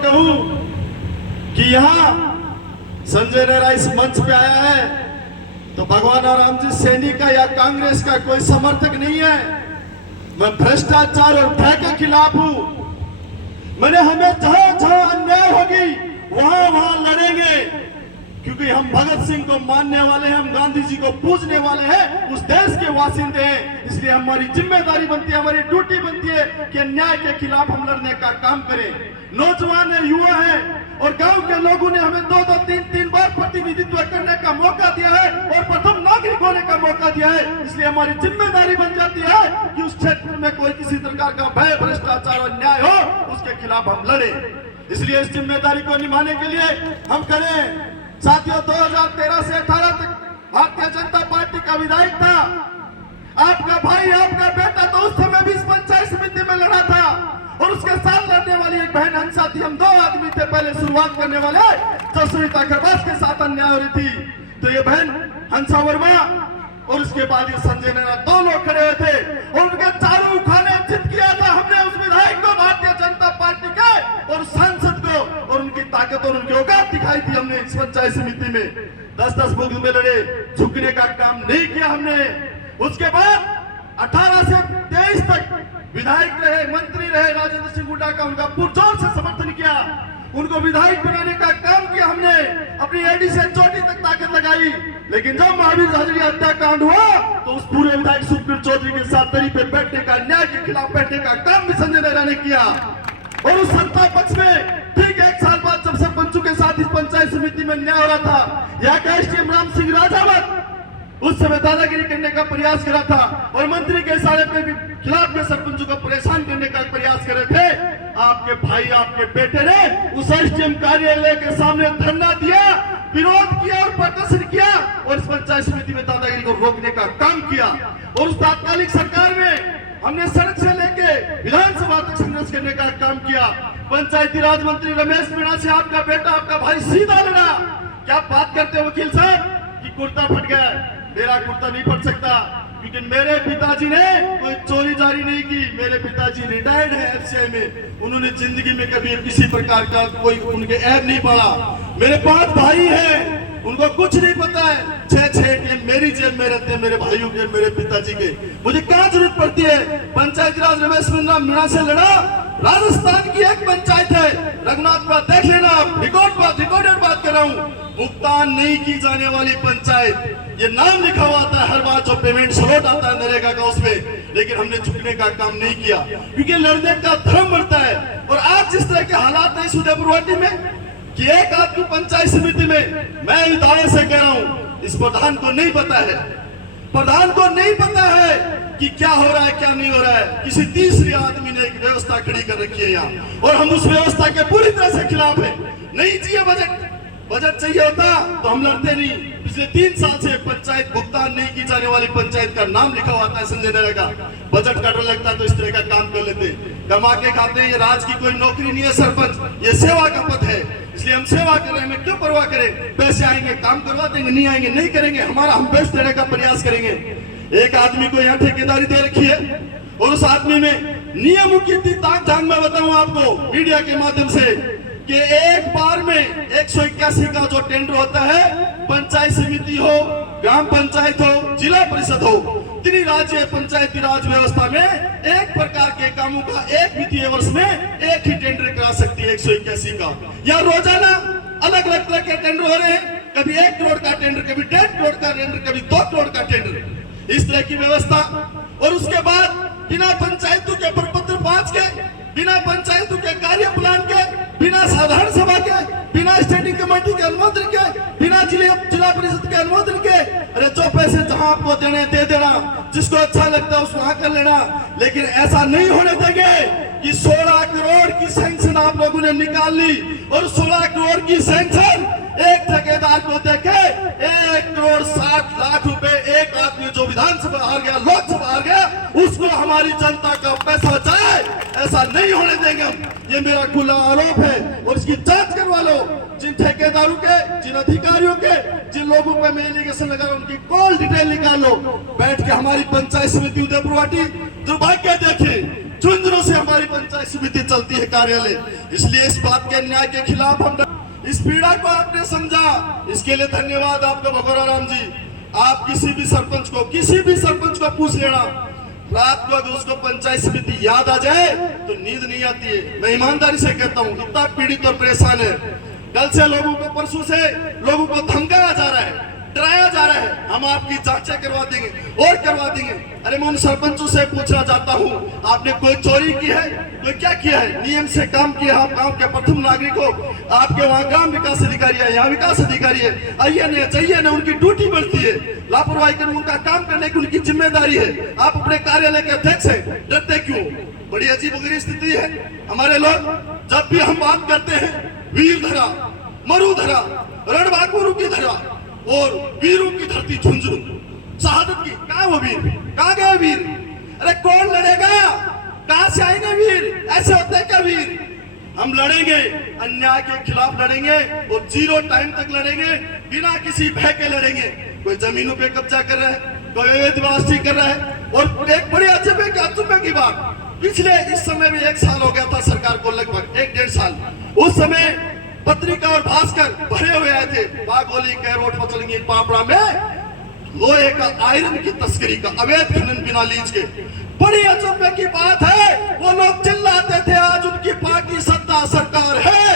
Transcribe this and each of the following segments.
कहूं कि यहाँ संजय नेहरा इस मंच पे आया है तो भगवान रामजी सैनी का या कांग्रेस का कोई समर्थक नहीं है। मैं भ्रष्टाचार और भय के खिलाफ हूं। मैंने हमें जहां जहां अन्याय होगी वहां वहां लड़ेंगे, क्योंकि हम भगत सिंह को मानने वाले हैं, हम गांधी जी को पूजने वाले हैं, उस देश के वासिंदे हैं। इसलिए हमारी जिम्मेदारी बनती है, हमारी ड्यूटी बनती है कि अन्याय के खिलाफ हम लड़ने का काम करें। नौजवान है, युवा है और गांव के लोगों ने हमें दो तीन बार प्रतिनिधित्व करने का मौका दिया है और प्रथम नागरिक होने का मौका दिया है। इसलिए हमारी जिम्मेदारी बन जाती है कि उस क्षेत्र में कोई किसी प्रकार का भय, भ्रष्टाचार और अन्याय हो, उसके खिलाफ हम लड़े। इसलिए इस जिम्मेदारी को निभाने के लिए हम करें। साथियों, 2013 से 18 तक भारतीय जनता पार्टी का विधायक था। आपका भाई, आपका बेटा तो उस समय भी इस पंचायत समिति में लड़ा था और उसके साथ लड़ने वाली एक बहन हंसा थी। हम दो आदमी थे पहले शुरुआत करने वाले, जब सुनीता खरवास के साथ अन्याय हो रही थी तो ये बहन हंसा वर्मा और उसके बाद ये संजय नेहरा, दो लोग खड़े हुए थे और उनके चारों उठाने जित किया था हमने उस विधायक को, भारतीय जनता पार्टी के और सांसद को, और उनकी ताकत और उनकी औकात दिखाई थी हमने इस पंचायत समिति में। 10-10 बुद्ध में लड़े, झुकने का काम नहीं किया हमने। उसके बाद 18 से 23 तक विधायक रहे, मंत्री रहे, राजेंद्र सिंह हुड्डा का उनका पुरजोर से समर्थन किया, उनको विधायक बनाने का काम किया हमने, अपनी एडी से चोटी तक ताकत लगाई। लेकिन जब महावीर हाजरी हत्याकांड हुआ तो उस पूरे विधायक सुखबीर चौधरी के साथ दरी पे बैठने का, न्याय के खिलाफ बैठने का काम भी संजय नेहरा ने किया। और उस सत्ता पक्ष में ठीक 1 साल बाद जब सरपंचों के साथ इस पंचायत समिति में न्याय हो रहा था, यहाँ का एसडीएम राम सिंह राजावत उस समय दादागिरी करने का प्रयास करा था और मंत्री के इशारे पे भी खिलाफ में सरपंचों को परेशान करने का प्रयास कर रहे थे। आपके भाई, आपके बेटे ने उस एसडीएम कार्यालय के सामने धरना दिया, विरोध किया और प्रदर्शन किया और इस पंचायत समिति में दादागिरी को रोकने का काम किया। और उस तात्कालिक सरकार में हमने सड़क से लेके विधानसभा तक संघर्ष करने का काम किया। पंचायती राज मंत्री रमेश मीणा से आपका बेटा, आपका भाई सीधा लड़ा। क्या बात करते वकील साहब कि कुर्ता फट गया? मेरा कुर्ता नहीं फट सकता, क्योंकि मेरे पिताजी ने कोई चोरी जारी नहीं की। मेरे पिताजी रिटायर्ड है एफसीआई में, उन्होंने जिंदगी में कभी किसी प्रकार का कोई उनके ऐब नहीं पड़ा। मेरे 5 भाई हैं, उनको कुछ नहीं पता है। 6 ATM मेरी जेब में रहते हैं, मेरे भाइयों के, मेरे पिताजी के। मुझे क्या जरूरत पड़ती है? पंचायती राज रमेश मीणा से लड़ा। राजस्थान की एक पंचायत है रघुनाथपुरा, देख लेना आप, रिकॉर्डेड बात कर रहा हूँ। भुगतान नहीं की जाने वाली पंचायत, ये नाम लिखा हुआ था हर बार जो पेमेंट स्लॉट आता है नरेगा का उसमें, लेकिन हमने झुकने का काम नहीं किया क्योंकि लड़ने का धर्म बढ़ता है। और आज जिस तरह के हालात है इस उदयपुरवाटी में कि एक आदमी पंचायत समिति में, मैं दावे से कह रहा हूँ, इस प्रधान को नहीं पता है, प्रधान को नहीं पता है कि क्या हो रहा है, क्या नहीं हो रहा है। किसी तीसरे आदमी ने एक व्यवस्था खड़ी कर रखी है यहाँ और हम उस व्यवस्था के पूरी तरह से खिलाफ है। नहीं चाहिए बजट चाहिए होता तो हम लड़ते नहीं। पिछले 3 साल से पंचायत भुगतान नहीं की जाने वाली पंचायत का नाम लिखा हुआ था संजय नेहरा का। बजट का डर लगता तो इस तरह का काम कर लेते, कमा के खाते हैं। ये राज की कोई नौकरी नहीं है सरपंच, ये सेवा का पद है, इसलिए हम सेवा कर रहे हैं। हमें क्यों परवाह करें? पैसे आएंगे काम करवा देंगे, नहीं आएंगे नहीं करेंगे, हमारा हम बेस्ट देने का प्रयास करेंगे। एक आदमी को यहाँ ठेकेदारी दे रखी है और उस आदमी में नियमों की इतनी ताक झांक मैं बताऊं आपको मीडिया के माध्यम से कि एक बार में 181 का जो टेंडर होता है, पंचायत समिति हो, ग्राम पंचायत हो, जिला परिषद हो, त्रिराज्यीय पंचायती राज व्यवस्था में एक प्रकार के कामों का एक वित्तीय वर्ष में एक ही टेंडर करा सकती है 181 का। या रोजाना अलग अलग तरह के टेंडर हो रहे हैं, कभी 1 करोड़ का टेंडर, कभी 1.5 करोड़ का टेंडर, कभी 2 करोड़ का टेंडर, इस तरह की व्यवस्था। और उसके बाद बिना पंचायतों के प्रपत्र 5 के, बिना पंचायतों के कार्य प्लान के, बिना साधारण सभा के, बिना स्टैंडिंग कमेटी के अनुमोदन के, बिना जिला परिषद के अनुमोदन के, अरे जो पैसे जहां आपको देने दे देना, जिसको अच्छा लगता है उसको कर लेना। लेकिन ऐसा नहीं होने देंगे कि 16 करोड़ की सैंक्शन आप लोगों ने निकाल ली और 16 करोड़ की सैंक्शन एक ठेकेदार को देके 1 करोड़ 60 लाख रुपए एक आदमी जो विधानसभा हार गया, लोकसभा हार गया, उसको हमारी जनता का पैसा जाए, ऐसा नहीं होने देंगे हम। ये मेरा खुला आरोप है और इसकी जांच करवा लो। जिन ठेकेदारों के, जिन अधिकारियों के, जिन लोगों पे मैं एलिगेशन लगा रहा हूं, उनकी कॉल डिटेल निकाल लो। बैठ के हमारी पंचायत समिति उदयपुरवाटी दुर्भाग्य देखिए, झुंझुनू से हमारी पंचायत समिति चलती है कार्यालय। इसलिए इस बात के अन्याय के खिलाफ हम इस पीड़ा को आपने समझा, इसके लिए धन्यवाद आपका भगवान राम जी। आप किसी भी सरपंच को पूछ लेना, रात को अगर उसको पंचायत समिति याद आ जाए तो नींद नहीं आती है। मैं ईमानदारी से कहता हूँ, इतना पीड़ित और परेशान है। कल से लोगों को, परसों से लोगों को धमकाया जा रहा है, डराया जा रहा है, हम आपकी जांचें करवा देंगे और करवा देंगे। अरे मैं उन सरपंचों से पूछना चाहता हूँ, आपने कोई चोरी की है, कोई क्या किया है? नियम से काम किया। आप गांव के प्रथम नागरिक हो, आपके वहाँ ग्राम विकास अधिकारी है, यहाँ विकास अधिकारी है, आइए न चाहिए न, उनकी ड्यूटी बढ़ती है। लापरवाही कर उनका काम करने की उनकी जिम्मेदारी है। आप अपने कार्यालय के अध्यक्ष हैं, डरते क्यों? बड़ी अजीब स्थिति है। हमारे लोग जब भी हम बात करते हैं वीर धरा, मरु धरा, रणबांकुर की धरा और वीरों की धरती झुंझुनू, शहादत की, कहाँ वो वीर? कहाँ गए वीर? अरे कौन लड़ेगा? कहाँ से आएंगे वीर? ऐसे होते हैं क्या वीर? हम लड़ेंगे, अन्याय के खिलाफ लड़ेंगे और जीरो टाइम तक लड़ेंगे, बिना किसी भय के लड़ेंगे। कोई जमीनों पे कब्जा कर रहा है, कोई अवैध व्यवस्था कर रहा है। और एक बड़ी अचंभे की बात, पिछले इस समय में 1 साल हो गया था सरकार को, लगभग 1-1.5 साल। उस समय पत्रिका और भास्कर भरे हुए आए थे, बागोली, कैरोट, मचलगी, पापड़ा में लोहे का, आयरन की तस्करी का अवैध खनन बिना लीज के। बड़ी अचंभे की बात है, वो लोग चिल्लाते थे आज उनकी पार्टी सत्ता सरकार है।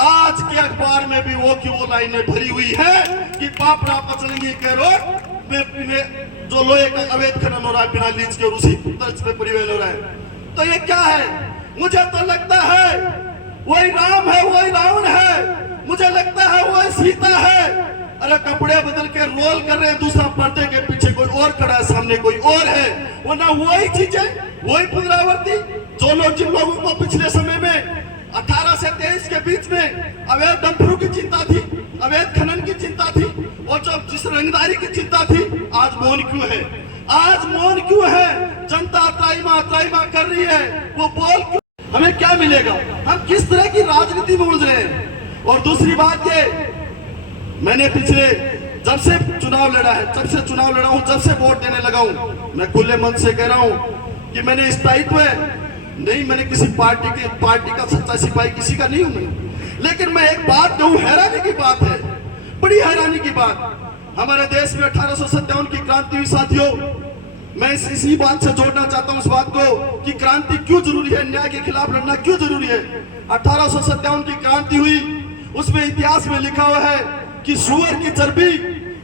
आज के अखबार में भी वो लाइनें भरी हुई है कि पापड़ा, पचलगी, कैरोट में जो लोहे का अवैध खनन हो रहा है बिना लीज के, और उसी तर्ज पे परिवहन हो रहा है। तो ये क्या है? मुझे तो लगता है वही राम है, वही रावण है, मुझे लगता है वही सीता है। अरे कपड़े बदल के रोल कर रहे हैं, दूसरा पर्दे के पीछे कोई और खड़ा है, सामने कोई और है, वरना वही चीजें, वही पुनरावृत्ति। जो लोग, जिन लोगों को पिछले समय में 18 से 23 के बीच में अवैध डंपरों की चिंता थी, अवैध खनन की चिंता थी, और जो जिस रंगदारी की चिंता थी, आज मौन क्यों है? आज मौन क्यों है? जनता त्राहिमाम कर रही है, वो बोल क्यों? हमें क्या मिलेगा? हम किस तरह की राजनीति में उलझ रहे हैं? और दूसरी बात ये, मैंने पिछले जब से चुनाव लड़ा हूं, जब से वोट देने लगा हूं, मैं खुले मन से कह रहा हूं कि मैंने स्थायित्व नहीं, मैंने किसी पार्टी का सच्चा सिपाही किसी का नहीं हूं। लेकिन मैं एक बात कहूं, हैरानी की बात है, बड़ी हैरानी की बात। हमारे देश में 1857 की क्रांति हुई साथियों। मैं इसी बात से जोड़ना चाहता हूं इस बात को कि क्रांति क्यों जरूरी है, न्याय के खिलाफ लड़ना क्यों जरूरी है। 1857 की क्रांति हुई, उसमें इतिहास में लिखा हुआ है कि सुअर की चर्बी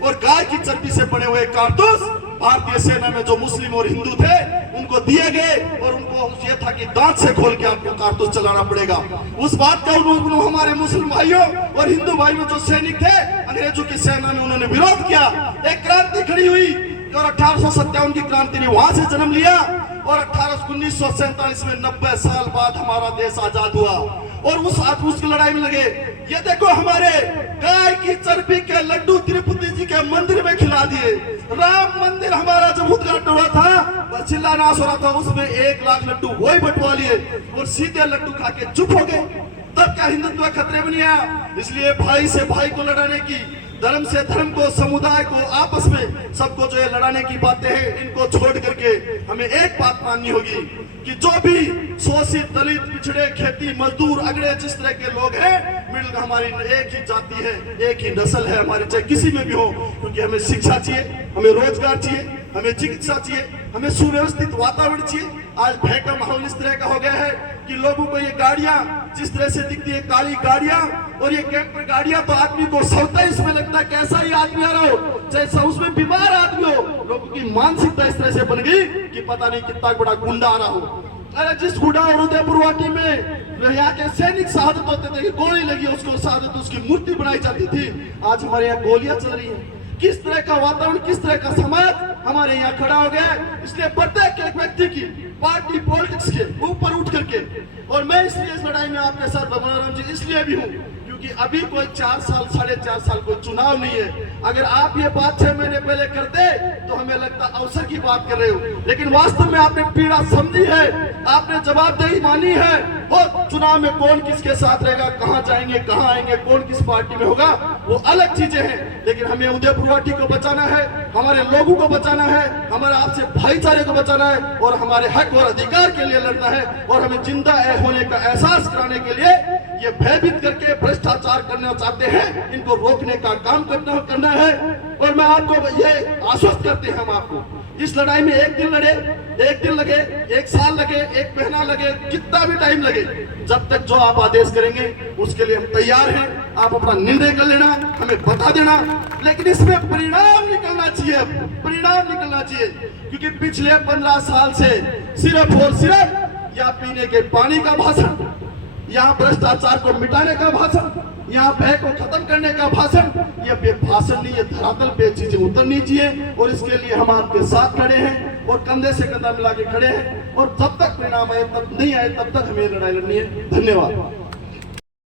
और गाय की चर्बी से बने हुए कारतूस भारतीय सेना में जो मुस्लिम और हिंदू थे उनको दिए गए, और उनको ये था कि दांत से खोल के आपको कारतूस चलाना पड़ेगा। उस बात का हमारे मुस्लिम भाइयों और हिंदू भाइयों जो सैनिक थे अंग्रेजों की सेना में, उन्होंने विरोध किया। एक क्रांति खड़ी हुई और 1857 की क्रांति ने वहां से जन्म लिया, और 1947 में 90 साल बाद हमारा देश आजाद हुआ, और उस लड़ाई में लगे। ये देखो, हमारे गाय की चर्बी के लड्डू तिरुपति जी के मंदिर में खिला दिए। राम मंदिर हमारा जब उद्घाटन हुआ था, बस चिल्लानाश हो रहा था, उसमें 1 लाख लड्डू वही बंटवा लिए और सीधे लड्डू खा के चुप हो गए। तब क्या हिंदुत्व खतरे में नहीं आया? इसलिए भाई से भाई को लड़ाने की, धर्म से धर्म को, समुदाय को, आपस में सबको जो है लड़ाने की बातें हैं, इनको छोड़ करके हमें एक बात माननी होगी कि जो भी शोषित, दलित, पिछड़े, खेती मजदूर, अगड़े, जिस तरह के लोग हैं, मिल हमारी एक ही जाति है, एक ही नस्ल है हमारी, चाहे किसी में भी हो। क्योंकि हमें शिक्षा चाहिए, हमें रोजगार चाहिए, हमें चिकित्सा चाहिए, हमें सुव्यवस्थित वातावरण चाहिए। आज भय का माहौल इस तरह का हो गया है कि लोगों को ये गाड़ियां जिस तरह से दिखती है, काली गाड़ियां और ये कैंपर गाड़ियां, तो आदमी को सौता इसमें लगता है कैसा ही आदमी आ रहा हो, चाहे उसमें बीमार आदमी हो। लोगों की मानसिकता इस तरह से बन गई कि पता नहीं कितना बड़ा गुंडा आ रहा हो। अरे जिस गुंडा और उदयपुरवाटी में यहाँ के सैनिक शहादत होते थे, गोली लगी उसको शहादत, उसकी मूर्ति बनाई जाती थी, आज हमारे यहाँ गोलियां चल रही है। किस तरह का वातावरण, किस तरह का समाज हमारे यहाँ खड़ा हो गया है। इसलिए प्रत्येक एक व्यक्ति की पार्टी पॉलिटिक्स के ऊपर उठ करके, और मैं इसलिए इस लड़ाई में आपके साथ भगवान राम जी इसलिए भी हूँ क्योंकि अभी कोई 4 साल 4.5 साल कोई चुनाव नहीं है। अगर आप ये बात 6 महीने पहले करते तो हमें लगता अवसर की बात कर रहे हो, लेकिन वास्तव में आपने पीड़ा समझी है, आपने जवाबदेही मानी है। और चुनाव में कौन किसके साथ रहेगा, कहां जाएंगे, कहां आएंगे, कौन किस पार्टी में होगा, वो अलग चीजें हैं। लेकिन हमें उदयपुरवाटी को बचाना है, हमारे लोगों को बचाना है, हमारे आपसे भाईचारे को बचाना है और हमारे हक और अधिकार के लिए लड़ना है। और हमें जिंदा होने का एहसास कराने के लिए ये भयभीत करके भ्रष्टाचार करना चाहते हैं, इनको रोकने का काम करना है। और मैं आपको ये आश्वस्त करते हैं, हम आपको इस लड़ाई में एक दिन लड़े, एक दिन लगे, एक साल लगे, एक महीना लगे, कितना भी टाइम लगे, जब तक जो आप आदेश करेंगे उसके लिए हम तैयार हैं। आप अपना निर्णय कर लेना, हमें बता देना, लेकिन इसमें परिणाम निकलना चाहिए, परिणाम निकलना चाहिए। क्योंकि पिछले 15 साल से सिर्फ और सिर्फ या पीने के पानी का भाषण, यहाँ भ्रष्टाचार को मिटाने का भाषण, यहाँ भय को खत्म करने का भाषण, ये भाषण नहीं, ये धरातल पे चीजें उतरनी चाहिए। और इसके लिए हम आपके साथ खड़े हैं और कंधे से कंधा मिला के खड़े हैं। और जब तक परिणाम आए, तब नहीं आए, तब तक हमें लड़ाई लड़नी है। धन्यवाद।